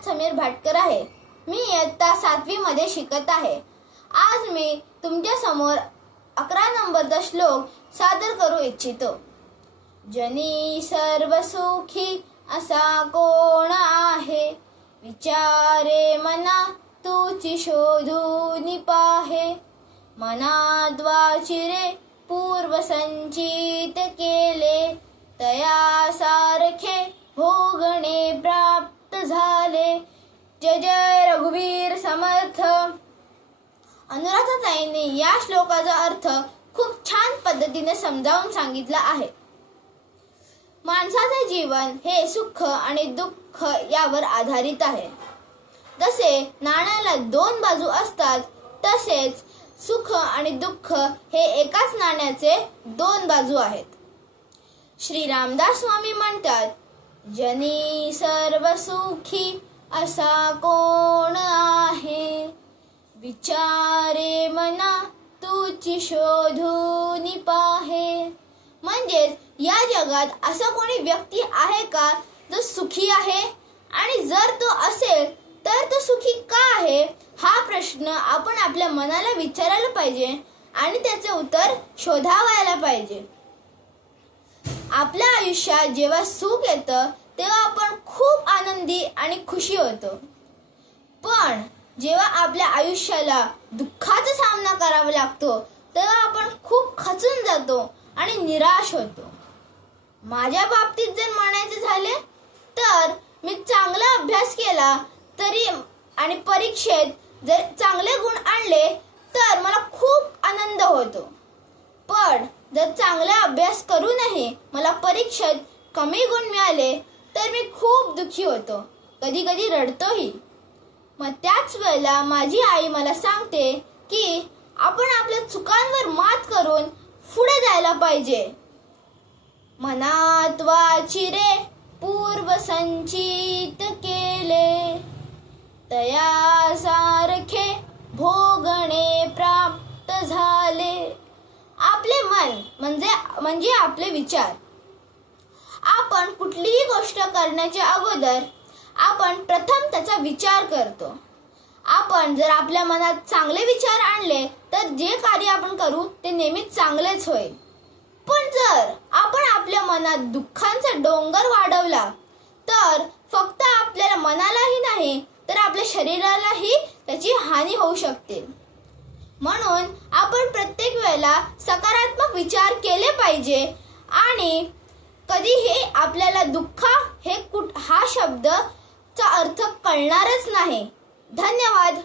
नाथ समीर भाटकर आहे. मी इयत्ता सातवी मध्ये शिकत आहे. आज मी तुमच्यासमोर अकरा नंबरचा श्लोक सादर करू इच्छितो. जनी सर्व सुखी असा कोण आहे? विचारे मना तुची शोधून पाहे. मनाद्वाचिरे पूर्व संचित केले. तया सारखे हो भोगणे प्रा झाले. जय जय रघुवीर समर्थ. अनुराधाताईने या श्लोकाचा अर्थ खूप छान पद्धतीने समजावून सांगितला आहे. माणसाचे जीवन हे सुख आणि दुःख यावर आधारित आहे. जसे नाण्याला दोन बाजू असतात तसेच सुख आणि दुःख हे एकाच नाण्याचे दोन बाजू आहेत. श्री रामदास स्वामी म्हणतात जनी सर्व सुखी असा कोण आहे? विचारे मना तुची शोधून पाहे. म्हणजेच या जगात असा कोणी व्यक्ती आहे का जो सुखी आहे? आणि जर तो असेल तर तो सुखी का आहे? हा प्रश्न आपण आपल्या मनाला विचारायला पाहिजे आणि त्याचे उत्तर शोधावायला पाहिजे. आपल्या आयुष्यात जेव्हा सुख येतं तेव्हा आपण खूप आनंदी आणि खुशी होतो. पण जेव्हा आपल्या आयुष्याला दुःखाचा सामना करावा लागतो तेव्हा आपण खूप खचून जातो आणि निराश होतो. माझ्या बाबतीत जर म्हणायचे झाले तर मी चांगला अभ्यास केला तरी आणि परीक्षेत जर चांगले गुण आणले तर मला खूप आनंद होतो पण जर चांगला अभ्यास करूनही मला परीक्षेत कमी गुण मिळाले तर मी खूप दुःखी होतो. कधी कधी रडतोही. मग त्याच वेळेला माझी आई मला सांगते की आपण आपल्या चुकांवर मात करून पुढे जायला पाहिजे. मनात वाचिरे पूर्व संचित केले तया मन म्हणजे म्हणजे आपले विचार. आपण कुठलीही गोष्ट करण्याच्या अगोदर आपण प्रथम त्याचा विचार करतो. आपण जर आपल्या मनात चांगले विचार आणले तर जे कार्य आपण करू ते नेहमीच चांगलेच होईल. पण जर आपण आपल्या मनात दुःखांचा डोंगर वाढवला तर फक्त आपल्याला मनालाही नाही तर आपल्या शरीरालाही त्याची हानी होऊ शकते. म्हणून आपण प्रत्येक वेळेला सकारात्मक विचार केले पाहिजे. आणि कधीही आपल्याला दुःख हे कुठ हा शब्दचा अर्थ कळणारच नाही. धन्यवाद.